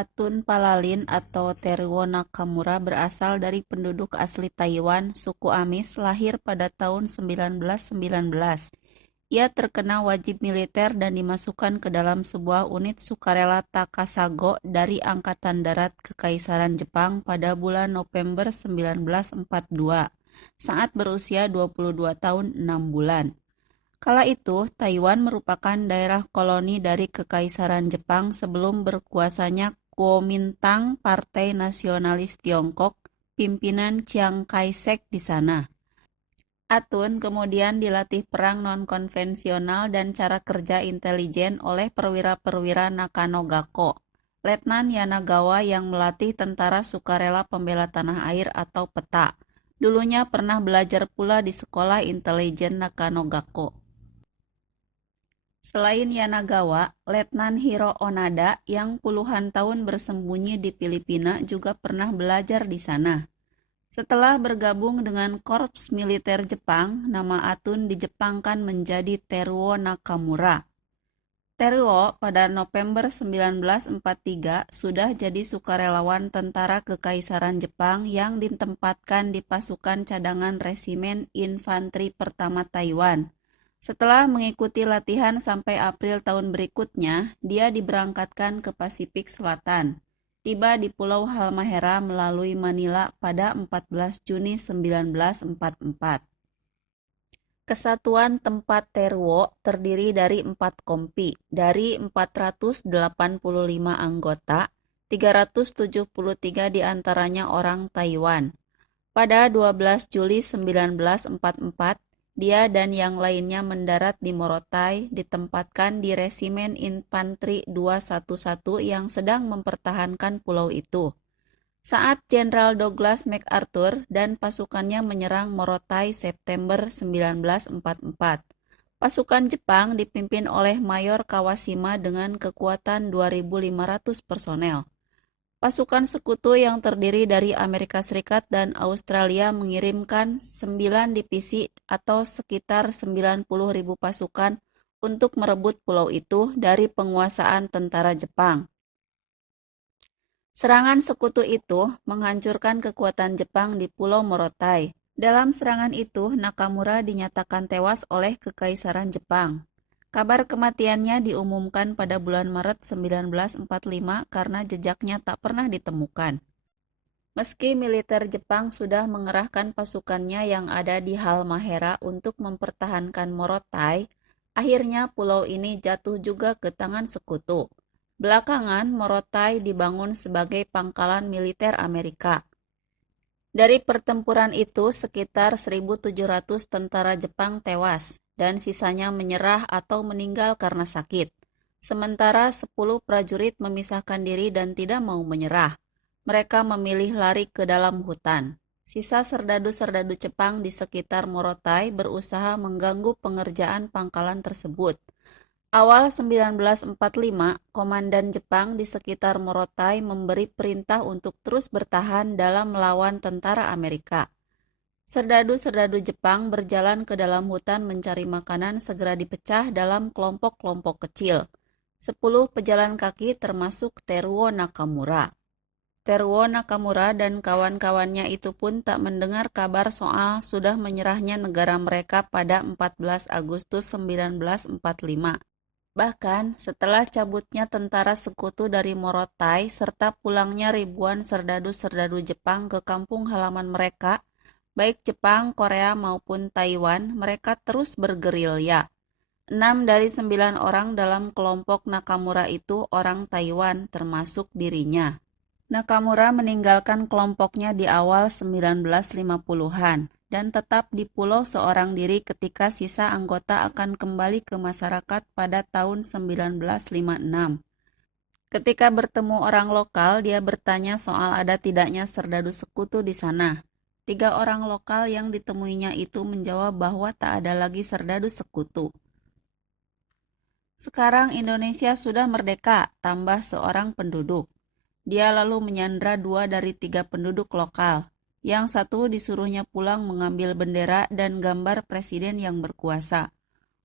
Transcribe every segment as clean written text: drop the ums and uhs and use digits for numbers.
Atun Palalin atau Teruo Nakamura berasal dari penduduk asli Taiwan, suku Amis, lahir pada tahun 1919. Ia terkena wajib militer dan dimasukkan ke dalam sebuah unit sukarela Takasago dari Angkatan Darat Kekaisaran Jepang pada bulan November 1942, saat berusia 22 tahun 6 bulan. Kala itu, Taiwan merupakan daerah koloni dari Kekaisaran Jepang sebelum berkuasanya Kuomintang Partai Nasionalis Tiongkok, pimpinan Chiang Kai-shek di sana. Atun kemudian dilatih perang non-konvensional dan cara kerja intelijen oleh perwira-perwira Nakano-gakko, Letnan Yanagawa yang melatih tentara sukarela pembela tanah air atau PETA. Dulunya pernah belajar pula di sekolah intelijen Nakano-gakko. Selain Yanagawa, Letnan Hiro Onada yang puluhan tahun bersembunyi di Filipina juga pernah belajar di sana. Setelah bergabung dengan Korps Militer Jepang, nama Atun dijepangkan menjadi Teruo Nakamura. Teruo pada November 1943 sudah jadi sukarelawan tentara Kekaisaran Jepang yang ditempatkan di pasukan cadangan Resimen Infanteri Pertama Taiwan. Setelah mengikuti latihan sampai April tahun berikutnya, dia diberangkatkan ke Pasifik Selatan. Tiba di Pulau Halmahera melalui Manila pada 14 Juni 1944. Kesatuan tempat Teruo terdiri dari 4 kompi. Dari 485 anggota, 373 diantaranya orang Taiwan. Pada 12 Juli 1944, dia dan yang lainnya mendarat di Morotai, ditempatkan di Resimen Infanteri 211 yang sedang mempertahankan pulau itu. Saat Jenderal Douglas MacArthur dan pasukannya menyerang Morotai September 1944, pasukan Jepang dipimpin oleh Mayor Kawashima dengan kekuatan 2.500 personel. Pasukan sekutu yang terdiri dari Amerika Serikat dan Australia mengirimkan 9 divisi atau sekitar 90.000 pasukan untuk merebut pulau itu dari penguasaan tentara Jepang. Serangan sekutu itu menghancurkan kekuatan Jepang di Pulau Morotai. Dalam serangan itu, Nakamura dinyatakan tewas oleh Kekaisaran Jepang. Kabar kematiannya diumumkan pada bulan Maret 1945 karena jejaknya tak pernah ditemukan. Meski militer Jepang sudah mengerahkan pasukannya yang ada di Halmahera untuk mempertahankan Morotai, akhirnya pulau ini jatuh juga ke tangan sekutu. Belakangan, Morotai dibangun sebagai pangkalan militer Amerika. Dari pertempuran itu, sekitar 1.700 tentara Jepang tewas, dan sisanya menyerah atau meninggal karena sakit. Sementara 10 prajurit memisahkan diri dan tidak mau menyerah. Mereka memilih lari ke dalam hutan. Sisa serdadu-serdadu Jepang di sekitar Morotai berusaha mengganggu pengerjaan pangkalan tersebut. Awal 1945, komandan Jepang di sekitar Morotai memberi perintah untuk terus bertahan dalam melawan tentara Amerika. Serdadu-serdadu Jepang berjalan ke dalam hutan mencari makanan segera dipecah dalam kelompok-kelompok kecil. 10 pejalan kaki termasuk Teruo Nakamura. Teruo Nakamura dan kawan-kawannya itu pun tak mendengar kabar soal sudah menyerahnya negara mereka pada 14 Agustus 1945. Bahkan setelah cabutnya tentara sekutu dari Morotai serta pulangnya ribuan serdadu-serdadu Jepang ke kampung halaman mereka, baik Jepang, Korea maupun Taiwan, mereka terus bergerilya. 6 dari 9 orang dalam kelompok Nakamura itu orang Taiwan, termasuk dirinya. Nakamura meninggalkan kelompoknya di awal 1950-an dan tetap di pulau seorang diri ketika sisa anggota akan kembali ke masyarakat pada tahun 1956. Ketika bertemu orang lokal, dia bertanya soal ada tidaknya serdadu sekutu di sana. 3 orang lokal yang ditemuinya itu menjawab bahwa tak ada lagi serdadu sekutu. Sekarang Indonesia sudah merdeka, tambah seorang penduduk. Dia lalu menyandra 2 dari 3 penduduk lokal. Yang satu disuruhnya pulang mengambil bendera dan gambar presiden yang berkuasa.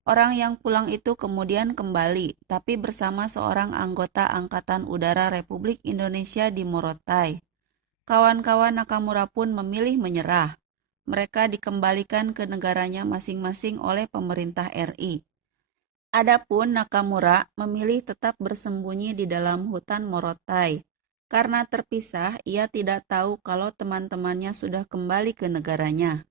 Orang yang pulang itu kemudian kembali, tapi bersama seorang anggota Angkatan Udara Republik Indonesia di Morotai. Kawan-kawan Nakamura pun memilih menyerah. Mereka dikembalikan ke negaranya masing-masing oleh pemerintah RI. Adapun Nakamura memilih tetap bersembunyi di dalam hutan Morotai. Karena terpisah, ia tidak tahu kalau teman-temannya sudah kembali ke negaranya.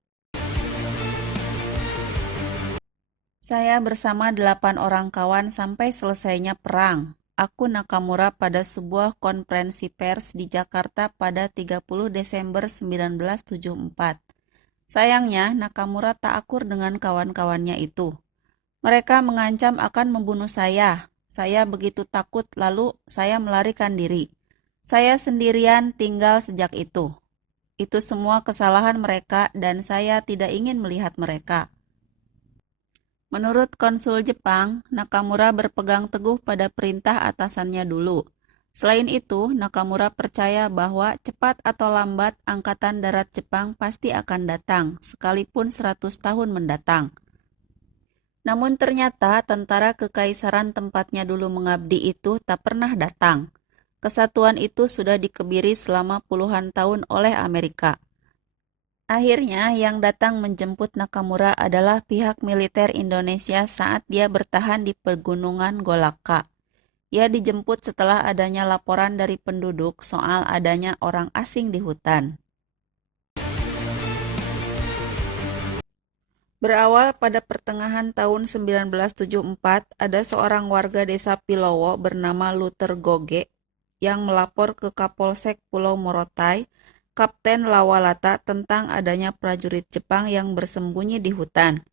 Saya bersama 8 orang kawan sampai selesainya perang. Aku Nakamura pada sebuah konferensi pers di Jakarta pada 30 Desember 1974. Sayangnya, Nakamura tak akur dengan kawan-kawannya itu. Mereka mengancam akan membunuh saya. Saya begitu takut lalu saya melarikan diri. Saya sendirian tinggal sejak itu. Itu semua kesalahan mereka dan saya tidak ingin melihat mereka. Menurut konsul Jepang, Nakamura berpegang teguh pada perintah atasannya dulu. Selain itu, Nakamura percaya bahwa cepat atau lambat Angkatan Darat Jepang pasti akan datang, sekalipun 100 tahun mendatang. Namun ternyata tentara kekaisaran tempatnya dulu mengabdi itu tak pernah datang. Kesatuan itu sudah dikebiri selama puluhan tahun oleh Amerika. Akhirnya, yang datang menjemput Nakamura adalah pihak militer Indonesia saat dia bertahan di Pegunungan Golaka. Ia dijemput setelah adanya laporan dari penduduk soal adanya orang asing di hutan. Berawal pada pertengahan tahun 1974, ada seorang warga desa Pilowo bernama Luther Goge yang melapor ke Kapolsek Pulau Morotai, Kapten Lawalata tentang adanya prajurit Jepang yang bersembunyi di hutan.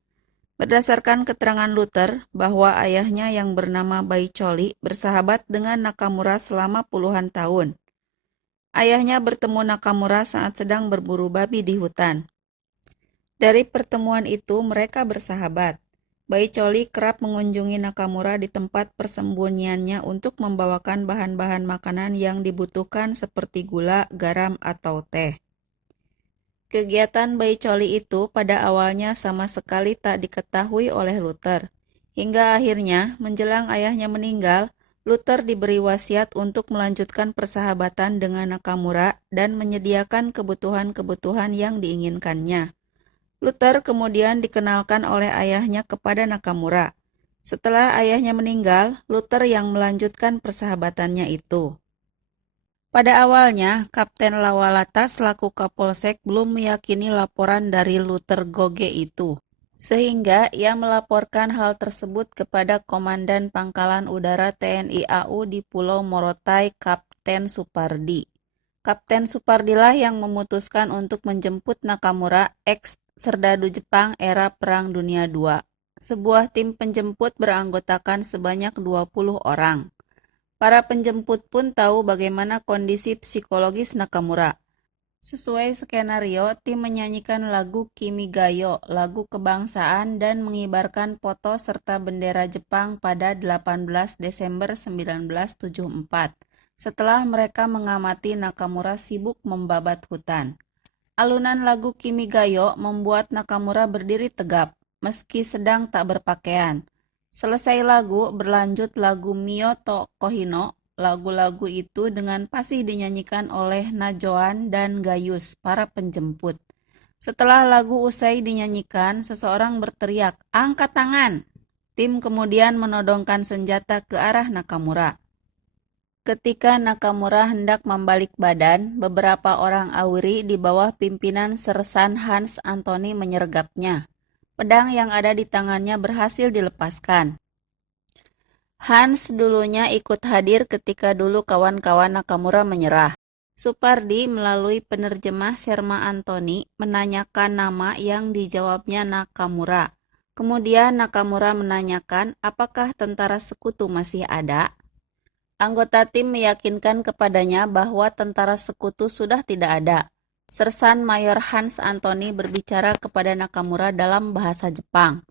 Berdasarkan keterangan Luther bahwa ayahnya yang bernama Baicholi bersahabat dengan Nakamura selama puluhan tahun. Ayahnya bertemu Nakamura saat sedang berburu babi di hutan. Dari pertemuan itu mereka bersahabat. Baicholi kerap mengunjungi Nakamura di tempat persembunyiannya untuk membawakan bahan-bahan makanan yang dibutuhkan seperti gula, garam, atau teh. Kegiatan Baicholi itu pada awalnya sama sekali tak diketahui oleh Luther. Hingga akhirnya, menjelang ayahnya meninggal, Luther diberi wasiat untuk melanjutkan persahabatan dengan Nakamura dan menyediakan kebutuhan-kebutuhan yang diinginkannya. Luther kemudian dikenalkan oleh ayahnya kepada Nakamura. Setelah ayahnya meninggal, Luther yang melanjutkan persahabatannya itu. Pada awalnya, Kapten Lawalata selaku Kapolsek belum meyakini laporan dari Luther Goge itu, sehingga ia melaporkan hal tersebut kepada Komandan Pangkalan Udara TNI AU di Pulau Morotai, Kapten Supardi. Kapten Supardilah yang memutuskan untuk menjemput Nakamura, ex-serdadu Jepang era Perang Dunia II. Sebuah tim penjemput beranggotakan sebanyak 20 orang. Para penjemput pun tahu bagaimana kondisi psikologis Nakamura. Sesuai skenario, tim menyanyikan lagu Kimigayo, lagu kebangsaan, dan mengibarkan foto serta bendera Jepang pada 18 Desember 1974. Setelah mereka mengamati Nakamura sibuk membabat hutan. Alunan lagu Kimigayo membuat Nakamura berdiri tegap, meski sedang tak berpakaian. Selesai lagu, berlanjut lagu Miyoto Kohino. Lagu-lagu itu dengan fasih dinyanyikan oleh Najoan dan Gayus, para penjemput. Setelah lagu usai dinyanyikan, seseorang berteriak, "Angkat tangan!" Tim kemudian menodongkan senjata ke arah Nakamura. Ketika Nakamura hendak membalik badan, beberapa orang Awiri di bawah pimpinan Sersan Hans Anthony menyergapnya. Pedang yang ada di tangannya berhasil dilepaskan. Hans dulunya ikut hadir ketika dulu kawan-kawan Nakamura menyerah. Supardi melalui penerjemah Serma Anthony menanyakan nama yang dijawabnya Nakamura. Kemudian Nakamura menanyakan apakah tentara sekutu masih ada. Anggota tim meyakinkan kepadanya bahwa tentara sekutu sudah tidak ada. Sersan Mayor Hans Anthony berbicara kepada Nakamura dalam bahasa Jepang.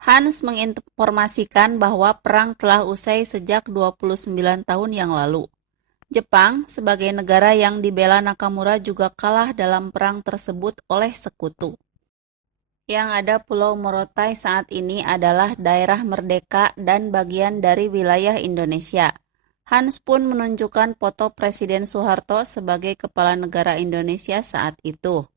Hans menginformasikan bahwa perang telah usai sejak 29 tahun yang lalu. Jepang, sebagai negara yang dibela Nakamura juga kalah dalam perang tersebut oleh sekutu. Yang ada Pulau Morotai saat ini adalah daerah merdeka dan bagian dari wilayah Indonesia. Hans pun menunjukkan foto Presiden Soeharto sebagai kepala negara Indonesia saat itu.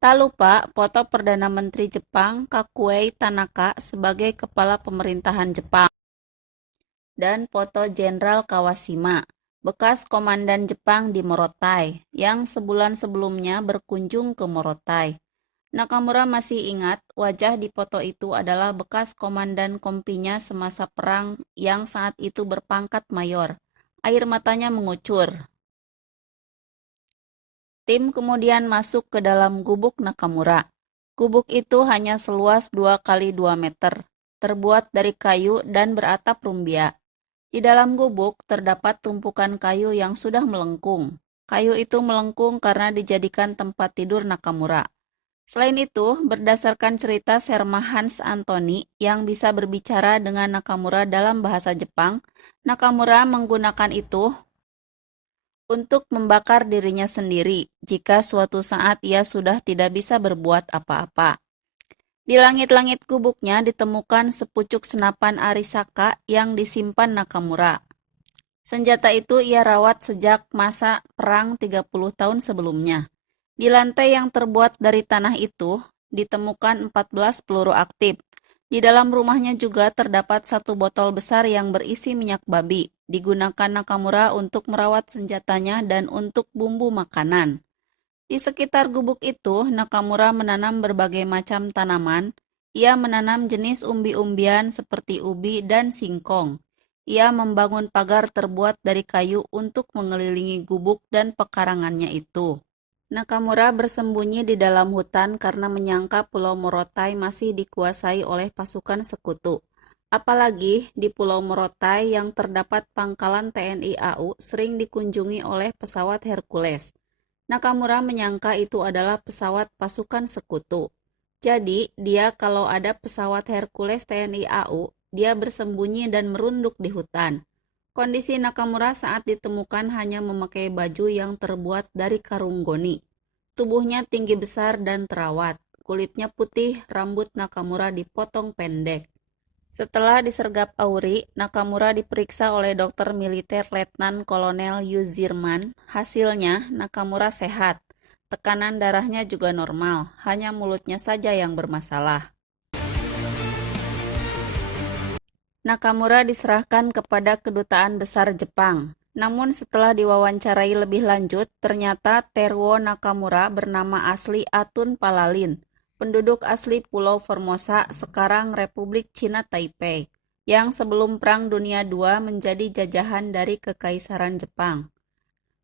Tak lupa foto Perdana Menteri Jepang Kakuei Tanaka sebagai kepala pemerintahan Jepang dan foto Jenderal Kawashima, bekas komandan Jepang di Morotai, yang sebulan sebelumnya berkunjung ke Morotai. Nakamura masih ingat wajah di foto itu adalah bekas komandan kompinya semasa perang yang saat itu berpangkat mayor. Air matanya mengucur. Tim kemudian masuk ke dalam gubuk Nakamura. Gubuk itu hanya seluas 2 kali 2 meter, terbuat dari kayu dan beratap rumbia. Di dalam gubuk terdapat tumpukan kayu yang sudah melengkung. Kayu itu melengkung karena dijadikan tempat tidur Nakamura. Selain itu, berdasarkan cerita Sherma Hans Anthony yang bisa berbicara dengan Nakamura dalam bahasa Jepang, Nakamura menggunakan itu untuk membakar dirinya sendiri jika suatu saat ia sudah tidak bisa berbuat apa-apa. Di langit-langit gubuknya ditemukan sepucuk senapan arisaka yang disimpan Nakamura. Senjata itu ia rawat sejak masa perang 30 tahun sebelumnya. Di lantai yang terbuat dari tanah itu, ditemukan 14 peluru aktif. Di dalam rumahnya juga terdapat satu botol besar yang berisi minyak babi. Digunakan Nakamura untuk merawat senjatanya dan untuk bumbu makanan. Di sekitar gubuk itu, Nakamura menanam berbagai macam tanaman. Ia menanam jenis umbi-umbian seperti ubi dan singkong. Ia membangun pagar terbuat dari kayu untuk mengelilingi gubuk dan pekarangannya itu. Nakamura bersembunyi di dalam hutan karena menyangka Pulau Morotai masih dikuasai oleh pasukan sekutu. Apalagi di Pulau Morotai yang terdapat pangkalan TNI AU sering dikunjungi oleh pesawat Hercules. Nakamura menyangka itu adalah pesawat pasukan sekutu. Jadi, dia kalau ada pesawat Hercules TNI AU, dia bersembunyi dan merunduk di hutan. Kondisi Nakamura saat ditemukan hanya memakai baju yang terbuat dari karung goni. Tubuhnya tinggi besar dan terawat. Kulitnya putih, rambut Nakamura dipotong pendek. Setelah disergap auri, Nakamura diperiksa oleh dokter militer Letnan Kolonel Yu Zirman. Hasilnya, Nakamura sehat. Tekanan darahnya juga normal, hanya mulutnya saja yang bermasalah. Nakamura diserahkan kepada Kedutaan Besar Jepang. Namun setelah diwawancarai lebih lanjut, ternyata Teruo Nakamura bernama asli Atun Palalin, penduduk asli Pulau Formosa, sekarang Republik Cina Taipei, yang sebelum Perang Dunia II menjadi jajahan dari Kekaisaran Jepang.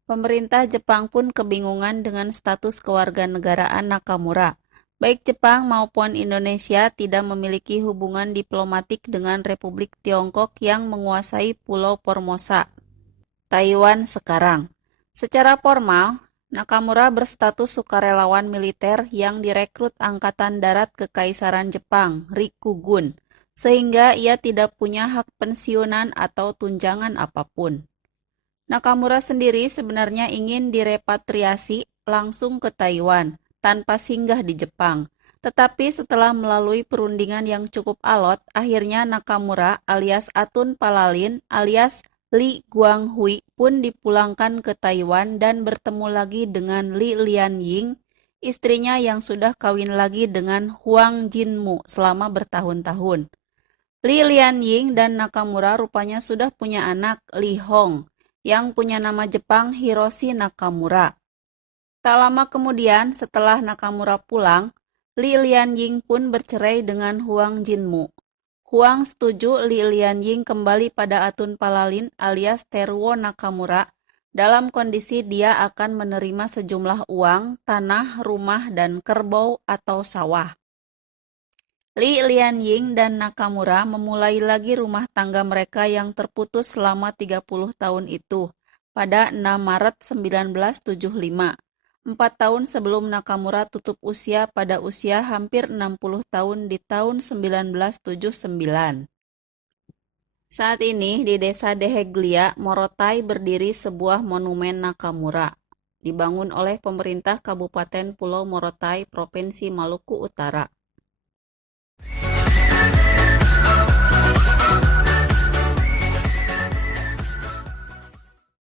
Pemerintah Jepang pun kebingungan dengan status kewarganegaraan Nakamura. Baik Jepang maupun Indonesia tidak memiliki hubungan diplomatik dengan Republik Tiongkok yang menguasai Pulau Formosa, Taiwan sekarang. Secara formal, Nakamura berstatus sukarelawan militer yang direkrut Angkatan Darat Kekaisaran Jepang, Rikugun, sehingga ia tidak punya hak pensiunan atau tunjangan apapun. Nakamura sendiri sebenarnya ingin direpatriasi langsung ke Taiwan, tanpa singgah di Jepang. Tetapi setelah melalui perundingan yang cukup alot, akhirnya Nakamura alias Atun Palalin alias Li Guanghui pun dipulangkan ke Taiwan dan bertemu lagi dengan Li Lianying, istrinya yang sudah kawin lagi dengan Huang Jinmu selama bertahun-tahun. Li Lianying dan Nakamura rupanya sudah punya anak, Li Hong, yang punya nama Jepang Hiroshi Nakamura. Tak lama kemudian, setelah Nakamura pulang, Li Lianying pun bercerai dengan Huang Jinmu. Huang setuju Li Lianying kembali pada Atun Palalin alias Teruo Nakamura dalam kondisi dia akan menerima sejumlah uang, tanah, rumah, dan kerbau atau sawah. Li Lianying dan Nakamura memulai lagi rumah tangga mereka yang terputus selama 30 tahun itu pada 6 Maret 1975. 4 tahun sebelum Nakamura tutup usia pada usia hampir 60 tahun di tahun 1979. Saat ini di desa Deheglia, Morotai berdiri sebuah monumen Nakamura. Dibangun oleh pemerintah Kabupaten Pulau Morotai, Provinsi Maluku Utara.